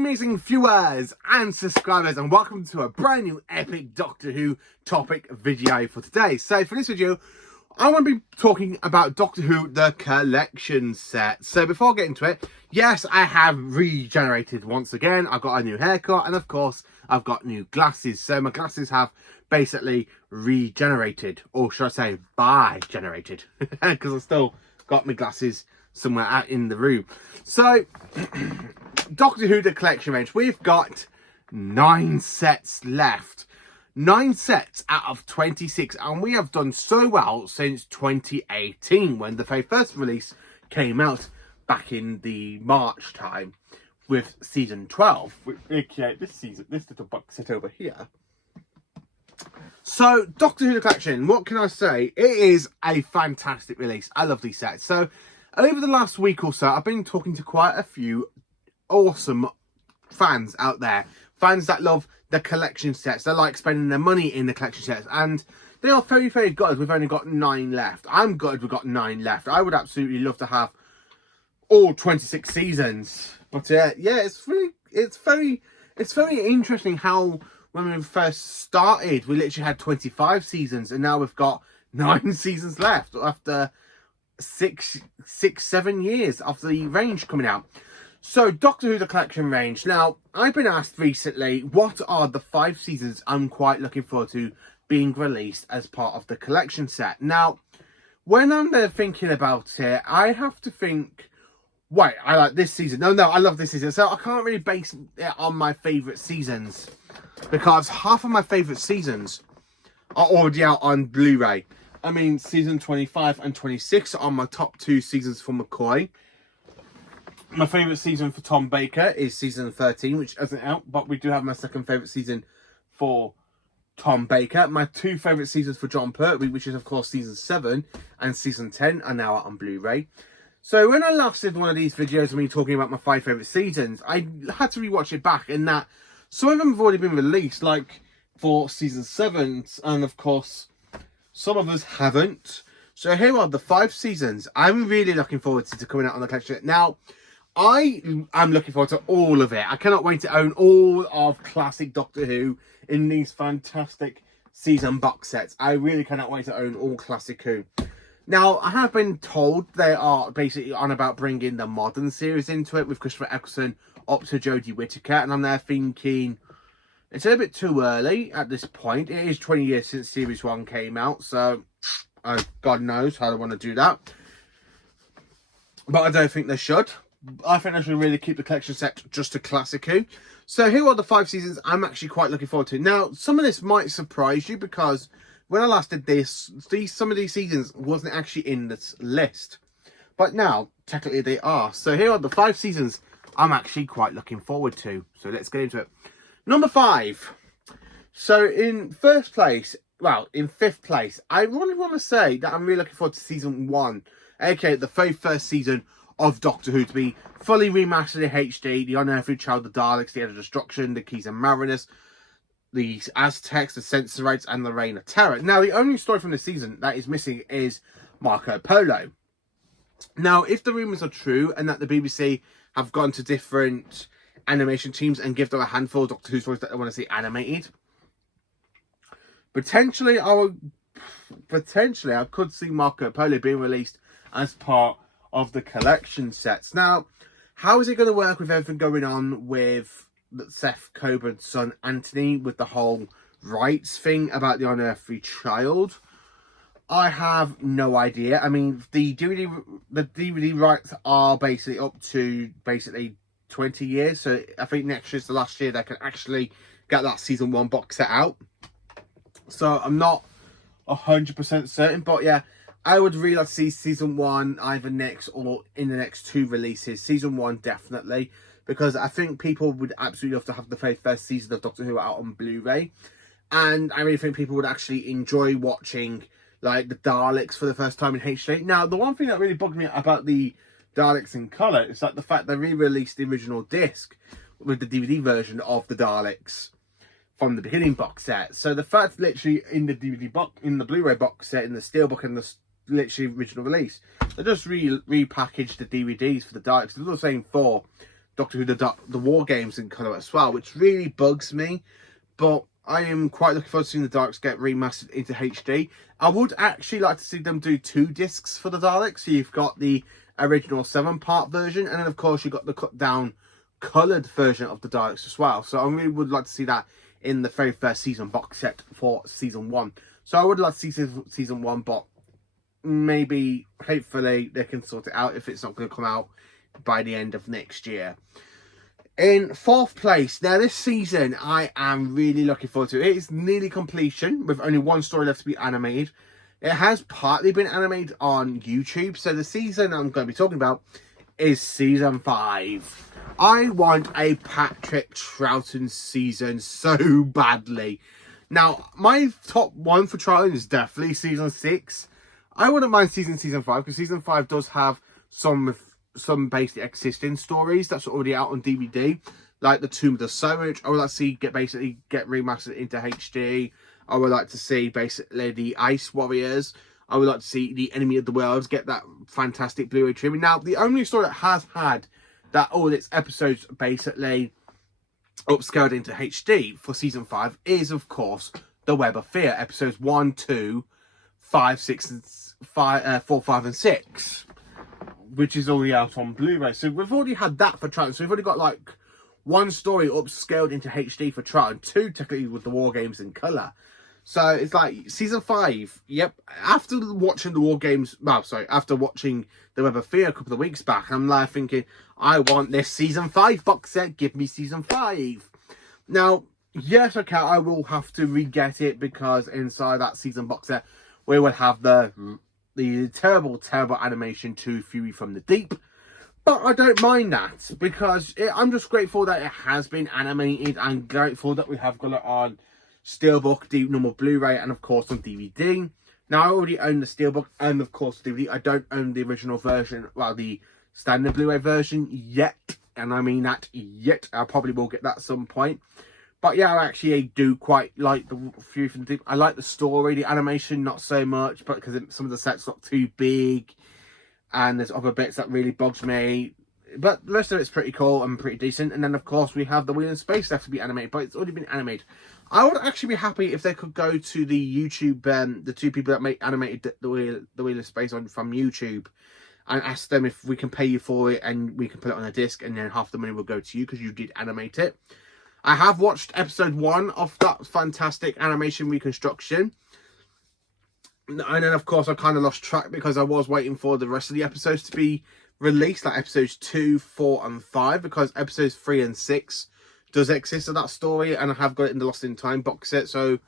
amazing viewers and subscribers, and welcome to a brand new epic Doctor Who topic video for today. So for this video, I want to be talking about Doctor Who The Collection set. So before I get into it, yes, I have regenerated once again. I've got a new haircut and of course I've got new glasses. So my glasses have basically regenerated, or should I say bi-generated, because I've still got my glasses somewhere out in the room. So Doctor Who The Collection range, we've got 9 sets left. 9 sets out of 26, and we have done so well since 2018 when the very first release came out back in the March time with season 12, aka this little box set over here. So Doctor Who The Collection, what can I say? It is a fantastic release. I love these sets. So over the last week or so, I've been talking to quite a few awesome fans out there. Fans that love the collection sets. They like spending their money in the collection sets. And they are very, very good. We've only got 9 left. I'm good we've got 9 left. I would absolutely love to have all 26 seasons. But yeah, it's very interesting how when we first started, we literally had 25 seasons. And now we've got 9 seasons left after 7 years of the range coming out. So Doctor Who The Collection range. Now, I've been asked recently, what are the 5 seasons I'm quite looking forward to being released as part of the collection set? Now, when I'm there thinking about it, I have to think, wait, I like this season. No, I love this season. So I can't really base it on my favourite seasons, because half of my favourite seasons are already out on Blu-ray. I mean, season 25 and 26 are my top 2 seasons for McCoy. My favourite season for Tom Baker is season 13, which isn't out, but we do have my second favourite season for Tom Baker. My 2 favourite seasons for Jon Pertwee, which is of course season 7 and season 10, are now out on Blu-ray. So when I last did one of these videos of me talking about my 5 favourite seasons, I had to rewatch it back, in that some of them have already been released, like for season 7, and of course some of us haven't. So here are the 5 seasons I'm really looking forward to coming out on the collection. Now, I am looking forward to all of it. I cannot wait to own all of classic Doctor Who in these fantastic season box sets. I really cannot wait to own all classic Who. Now, I have been told they are basically on about bringing the modern series into it with Christopher Eccleston up to Jodie Whittaker, and I'm there thinking it's a bit too early at this point. It is 20 years since Series 1 came out, so God knows how they want to do that. But I don't think they should. I think they should really keep the collection set just to classic Who. So here are the 5 seasons I'm actually quite looking forward to. Now, some of this might surprise you, because when I last did this, some of these seasons wasn't actually in this list. But now, technically they are. So here are the 5 seasons I'm actually quite looking forward to. So let's get into it. Number 5. So in 5th place, I really want to say that I'm really looking forward to season 1. Okay, the very first season of Doctor Who to be fully remastered in HD. The Unearthly Child, the Daleks, the Age of Destruction, the Keys and Marinus, the Aztecs, the Sensorites, and the Reign of Terror. Now, the only story from this season that is missing is Marco Polo. Now, if the rumours are true and that the BBC have gone to different animation teams and give them a handful of Doctor Who stories that they want to see animated, potentially I could see Marco Polo being released as part of the collection sets. Now, how is it going to work with everything going on with Seth Coburn's son Anthony, with the whole rights thing about the Unearthly Child? I have no idea. I mean, the DVD rights are basically up to 20 years. So I think next year's the last year they can actually get that season 1 box set out. So I'm not 100% certain, but yeah, I would really like to see season 1 either next or in the next 2 releases. Season 1 definitely, because I think people would absolutely love to have the very first season of Doctor Who out on Blu-ray. And I really think people would actually enjoy watching like the Daleks for the first time in HD. Now, the one thing that really bugged me about the Daleks in colour is like the fact they re-released the original disc with the DVD version of the Daleks from the beginning box set. So the fact literally in the DVD box, in the Blu-ray box set, in the Steelbook and the literally original release, they just repackaged the DVDs for the Daleks. They're the same for Doctor Who the War Games in colour as well, which really bugs me. But I am quite looking forward to seeing the Daleks get remastered into HD. I would actually like to see them do 2 discs for the Daleks. So you've got the original 7-part version, and then of course you've got the cut down coloured version of the Daleks as well. So I really would like to see that in the very first season box set for season 1. So I would like to see season 1, but maybe, hopefully, they can sort it out if it's not going to come out by the end of next year. In 4th place, now this season I am really looking forward to. It is nearly completion with only 1 story left to be animated. It has partly been animated on YouTube, so the season I'm going to be talking about is season 5. I want a Patrick Troughton season so badly. Now, my top 1 for Troughton is definitely season 6. I wouldn't mind season 5, because season 5 does have some basic existing stories that's already out on DVD, like the Tomb of the Surge. I would like to see get remastered into HD. I would like to see basically the Ice Warriors. I would like to see the Enemy of the Worlds get that fantastic Blu-ray treatment. Now, the only story that has had that all its episodes basically upscaled into HD for season 5 is, of course, The Web of Fear, episodes 1, 2, 5, 6, and 4, 5, and 6. Which is already out on Blu-ray. So we've already had that for Troughton. So we've already got like 1 story upscaled into HD for Troughton, 2 technically with the War Games in colour. So it's like season 5. Yep. After watching the War Games, after watching The Web of Fear a couple of weeks back, I'm like thinking, I want this season 5 box set. Give me season 5. Now, yes, okay, I will have to re-get it because inside that season box set, we will have the terrible animation to Fury from the Deep. But I don't mind that because I'm just grateful that it has been animated and grateful that we have got it on Steelbook, normal Blu-ray, and of course on DVD. Now, I already own the Steelbook and of course DVD. I don't own the original version, well, the standard Blu-ray version yet. And I mean that yet. I probably will get that at some point. But yeah, I actually do quite like the Fury from the Deep. I like the story, the animation not so much, but because some of the sets look too big, and there's other bits that really bugs me. But the rest of it's pretty cool and pretty decent. And then of course we have the Wheel in Space left to be animated, but it's already been animated. I would actually be happy if they could go to the YouTube, the 2 people that animated the Wheel in Space from YouTube, and ask them if we can pay you for it and we can put it on a disc, and then half the money will go to you because you did animate it. I have watched episode 1 of that fantastic animation reconstruction. And then, of course, I kind of lost track because I was waiting for the rest of the episodes to be released, like episodes 2, 4, and 5, because episodes 3 and 6 does exist of that story, and I have got it in the Lost in Time box set. So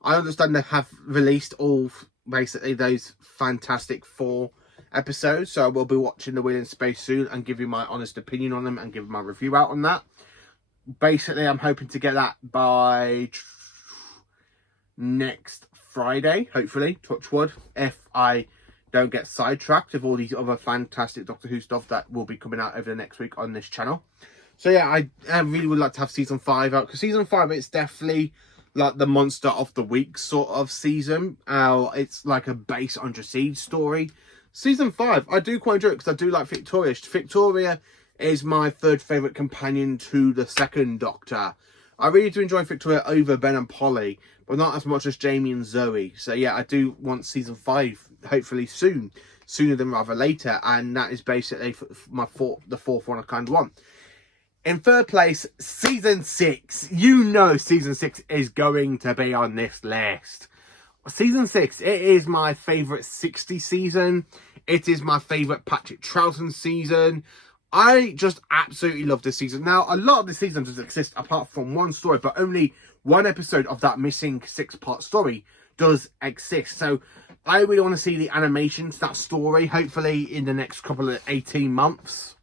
I understand they have released all, basically, those fantastic 4 episodes. So I will be watching The Wheel in Space soon and give you my honest opinion on them and give my review out on that. Basically, I'm hoping to get that by next Friday, hopefully, touch wood, if I don't get sidetracked with all these other fantastic Doctor Who stuff that will be coming out over the next week on this channel. So yeah, I really would like to have season 5 out, because season 5, it's definitely like the monster of the week sort of season. It's like a base Under Siege story. Season 5, I do quite enjoy it because I do like Victoria. Victoria is my 3rd favourite companion to the 2nd Doctor. I really do enjoy Victoria over Ben and Polly, but not as much as Jamie and Zoe. So yeah, I do want season 5, hopefully soon, sooner than rather later, and that is basically the 4th one I kind of want. In 3rd place, season 6. You know season 6 is going to be on this list. Season 6, it is my favourite 60 season. It is my favourite Patrick Troughton season. I just absolutely love this season. Now, a lot of the season does exist apart from 1 story, but only 1 episode of that missing 6-part story does exist. So I really want to see the animation to that story, hopefully in the next couple of 18 months.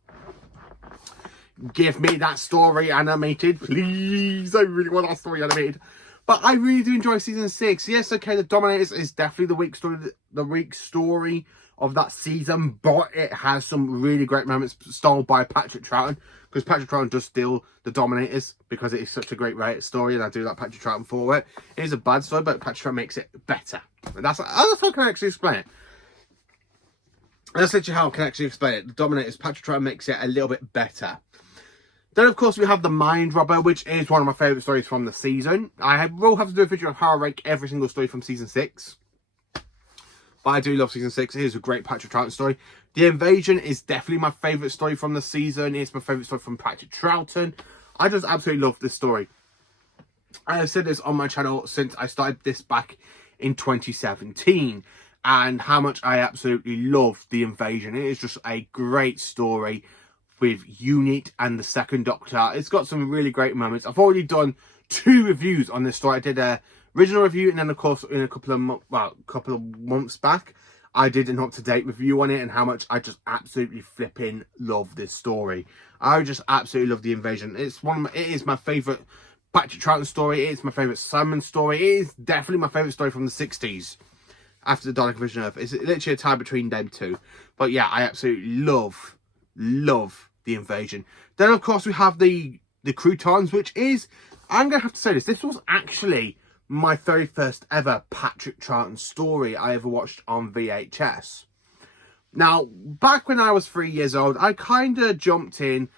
Give me that story animated, please. I really want that story animated. But I really do enjoy season 6. Yes, okay, the Dominators is definitely the weak story of that season, but it has some really great moments stolen by Patrick Troughton, because Patrick Troughton does steal the Dominators because it is such a great story, and I do like Patrick Troughton for it. It is a bad story, but Patrick Troughton makes it better. And that's how I can actually explain it. That's literally how I can actually explain it. The Dominators, Patrick Troughton makes it a little bit better. Then, of course, we have The Mind Robber, which is one of my favourite stories from the season. I will have to do a video on how I rank every single story from Season 6. But I do love Season 6. It is a great Patrick Troughton story. The Invasion is definitely my favourite story from the season. It's my favourite story from Patrick Troughton. I just absolutely love this story. I have said this on my channel since I started this back in 2017. And how much I absolutely love The Invasion. It is just a great story with Unit and the Second Doctor. It's got some really great moments. I've already done 2 reviews on this story. I did a original review, and then of course in a couple of months back I did an up-to-date review on it, and how much I just absolutely flipping love this story. I just absolutely love The Invasion. It is my favourite Patrick Troughton story. It is my favourite Simon story. It is definitely my favourite story from the 60s. After the Dalek Invasion Earth. It's literally a tie between them two. But yeah, I absolutely love The Invasion. Then of course we have the Croutons, which is, I'm going to have to say this was actually my very first ever Patrick Troughton story I ever watched on VHS. Now, back when I was 3 years old, I kind of jumped in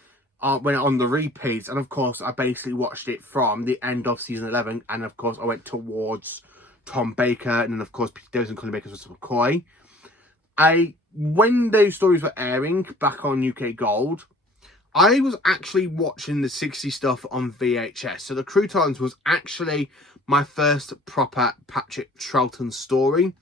when on the repeats, and of course I basically watched it from the end of season 11, and of course I went towards Tom Baker, and then of course Peter Davison and Colin Baker was McCoy. When those stories were airing back on UK Gold, I was actually watching the 60s stuff on VHS. So the Croutons was actually my first proper Patrick Troughton story.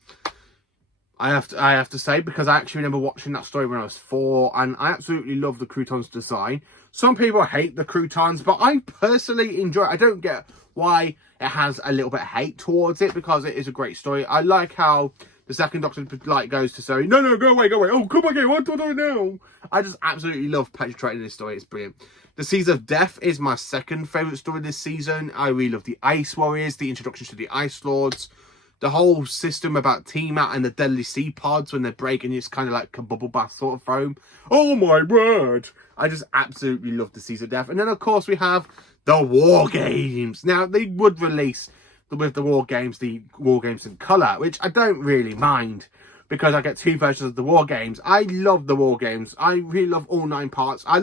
I have to say, because I actually remember watching that story when I was 4, and I absolutely love the Croutons design. Some people hate the Croutons, but I personally enjoy it. I don't get why it has a little bit of hate towards it, because it is a great story. I like how the Second Doctor goes to say, no, go away. Oh, come again, what do I do now? I just absolutely love Patrick Troughton in this story. It's brilliant. The Seas of Death is my second favourite story this season. I really love the Ice Warriors, the introduction to the Ice Lords, the whole system about Tiamat and the Deadly Sea Pods when they're breaking, it's kind of like a bubble bath sort of foam. Oh my word! I just absolutely love the Seas of Death. And then of course we have the War Games. Now they would release with the War Games in colour, which I don't really mind, because I get 2 versions of the War Games. I love the War Games. I really love all 9 parts. I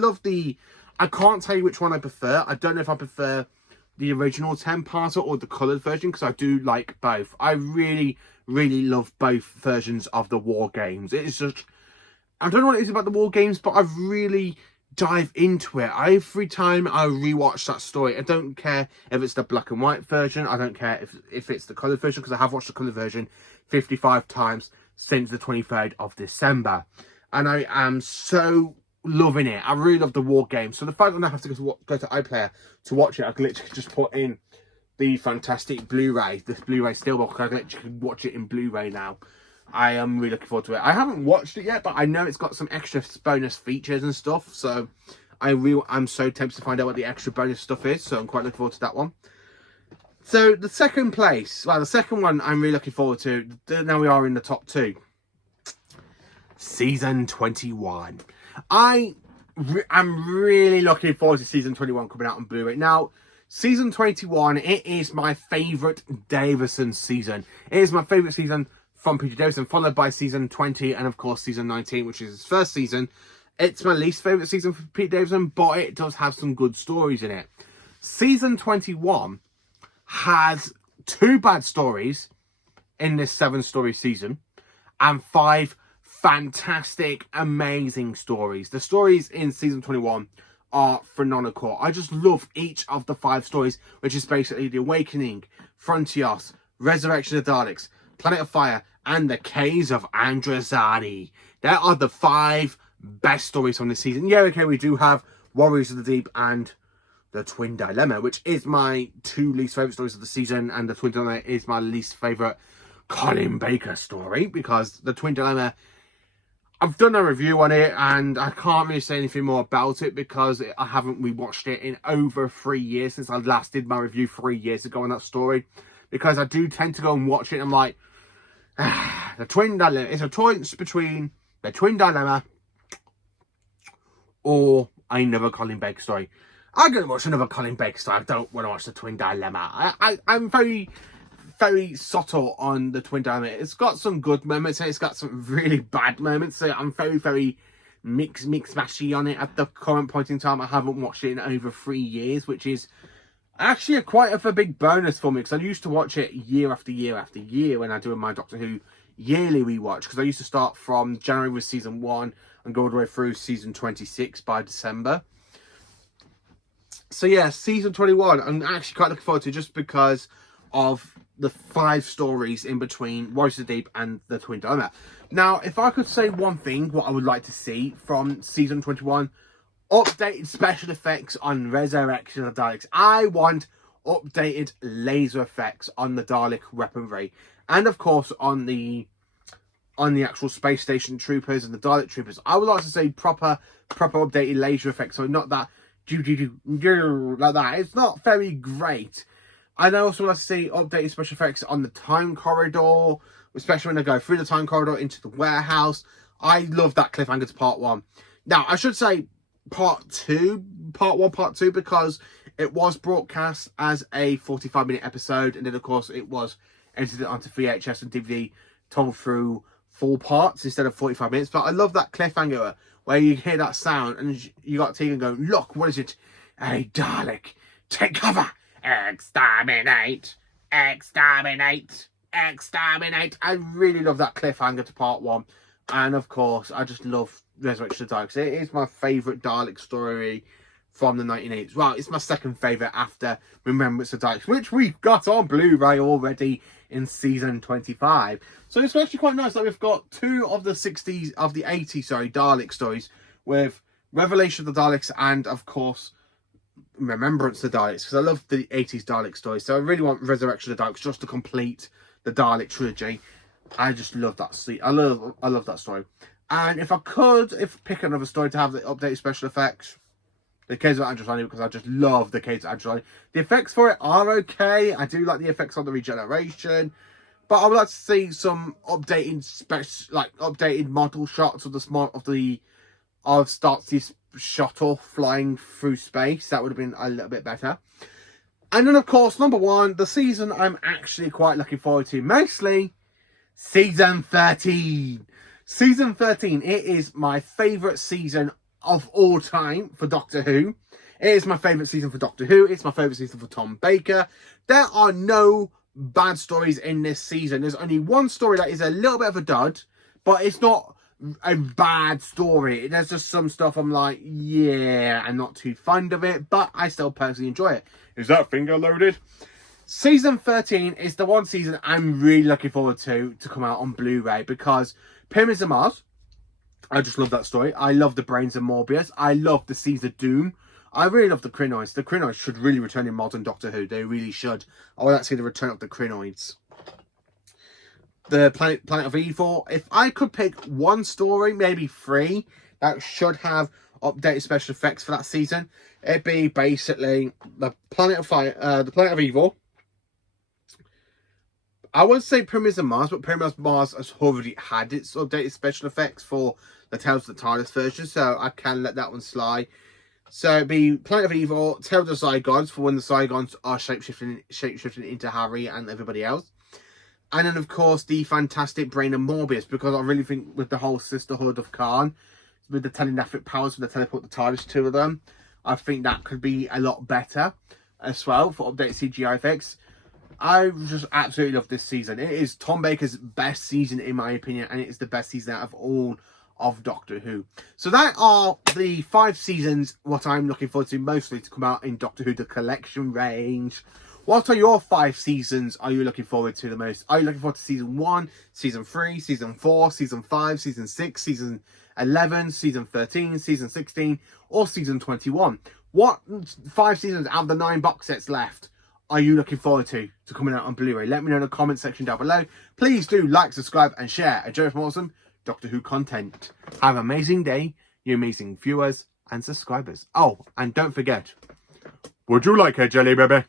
can't tell you which one I prefer. I don't know if I prefer the original 10-parter or the coloured version, because I do like both. I really love both versions of the War Games. It's just, I don't know what it is about the War Games, but I've really dive into it. Every time I rewatch that story, I don't care if it's the black and white version, I don't care if it's the coloured version, because I have watched the coloured version 55 times since the 23rd of December, and I am so loving it. I really love the War Game. So the fact that I have to go to iPlayer to watch it, I can literally just put in the fantastic Blu-ray, this Blu-ray Steelbook. I can literally watch it in Blu-ray now. I am really looking forward to it. I haven't watched it yet, but I know it's got some extra bonus features and stuff. So I'm so tempted to find out what the extra bonus stuff is. So I'm quite looking forward to that one. So the second place, well, the second one I'm really looking forward to. Now we are in the top 2. Season 21. I'm really looking forward to Season 21 coming out on Blu-ray. Now, Season 21, it is my favourite Davison season. It is my favourite season from Peter Davison, followed by Season 20 and of course Season 19, which is his first season. It's my least favourite season for Peter Davison, but it does have some good stories in it. Season 21 has 2 bad stories in this 7-story season, and 5 fantastic, amazing stories. The stories in Season 21 are phenomenal. I just love each of the 5 stories, which is basically The Awakening, Frontios, Resurrection of the Daleks, Planet of Fire, and the Caves of Androzani. There are the 5 best stories from this season. Yeah, okay, we do have Warriors of the Deep and The Twin Dilemma, which is my 2 least favourite stories of the season, and The Twin Dilemma is my least favourite Colin Baker story, because The Twin Dilemma, I've done a review on it, and I can't really say anything more about it, because I haven't rewatched it in over 3 years, since I last did my review 3 years ago on that story, because I do tend to go and watch it, and I'm like, The Twin Dilemma, it's a choice between The Twin Dilemma or another Colin Baker story. I'm going to watch another Colin Baker story. I don't want to watch The Twin Dilemma. I'm very subtle on The Twin Dilemma. It's got some good moments and it's got some really bad moments. So I'm very mix mashy on it at the current point in time. I haven't watched it in over 3 years, which is actually quite a big bonus for me, because I used to watch it year after year after year when I do my Doctor Who yearly rewatch, because I used to start from January with season 1 and go all the way through season 26 by December. So yeah, season 21 I'm actually quite looking forward to, just because of the 5 stories in between Warriors of the Deep and the Twin Doma. Now, if I could say one thing, what I would like to see from season 21, updated special effects on Resurrection of the Daleks. I want updated laser effects on the Dalek weaponry, and of course on the actual space station troopers and the Dalek troopers. I would like to see proper updated laser effects, so not that like that. It's not very great. I'd also like to see updated special effects on the time corridor, especially when I go through the time corridor into the warehouse. I love that cliffhanger to part 1. Now, I should say part 1, part 2, because it was broadcast as a 45-minute episode, and then of course it was edited onto VHS and DVD, told through 4 parts instead of 45 minutes. But I love that cliffhanger where you hear that sound and you got Tegan going, "Look, what is it? A Dalek. Take cover. Exterminate. Exterminate. Exterminate." I really love that cliffhanger to part 1. And of course, I just love Resurrection of the Daleks. It is my favourite Dalek story from the 1980s. Well, it's my second favourite after Remembrance of Daleks, which we've got on Blu-ray already in season 25. So it's actually quite nice that we've got 2 of the 80s, Dalek stories, with Revelation of the Daleks and, of course, Remembrance of the Daleks, because I love the 80s Dalek stories. So I really want Resurrection of the Daleks just to complete the Dalek trilogy. I just love that. I love that story. And if I could, pick another story to have the updated special effects, the Case of Androsani, because I just love the Case of Androsani. The effects for it are okay. I do like the effects on the regeneration, but I would like to see some updated updated model shots of of Stark's shuttle flying through space. That would have been a little bit better. And then, of course, number 1, the season I'm actually quite looking forward to, mostly season 13. Season 13, it is my favourite season of all time for Doctor Who. It is my favourite season for Doctor Who. It's my favourite season for Tom Baker. There are no bad stories in this season. There's only one story that is a little bit of a dud, but it's not a bad story. There's just some stuff I'm like, yeah, I'm not too fond of it, but I still personally enjoy it. Is that finger loaded? Season 13 is the one season I'm really looking forward to come out on Blu-ray, because Pyramids of Mars, I just love that story. I love the Brains of Morbius. I love the Seas of Doom. I really love the Krynoids. The Krynoids should really return in modern Doctor Who. They really should. I want to see the return of the Krynoids. The Planet of Evil. If I could pick one story, maybe 3, that should have updated special effects for that season, it'd be basically the Planet of Evil. I wouldn't say Pyramids of Mars, but Pyramids of Mars has already had its updated special effects for the Tales of the TARDIS version, so I can let that one slide. So it'd be Planet of Evil, Tales of the Zygons, for when the Zygons are shapeshifting into Harry and everybody else. And then, of course, the fantastic Brain of Morbius, because I really think with the whole Sisterhood of Khan, with the telepathic powers, with the teleport the TARDIS, 2 of them, I think that could be a lot better as well for updated CGI effects. I just absolutely love this season. It is Tom Baker's best season, in my opinion, and it is the best season out of all of Doctor Who. So that are the 5 seasons, what I'm looking forward to mostly to come out in Doctor Who, the collection range. What are your 5 seasons are you looking forward to the most? Are you looking forward to season 1, season 3, season 4, season 5, season 6, season 11, season 13, season 16, or season 21? What 5 seasons out of the 9 box sets left are you looking forward to coming out on Blu-ray? Let me know in the comment section down below. Please do like, subscribe, and share. Enjoy from awesome Doctor Who content. Have an amazing day, you amazing viewers and subscribers. Oh, and don't forget, would you like a jelly baby?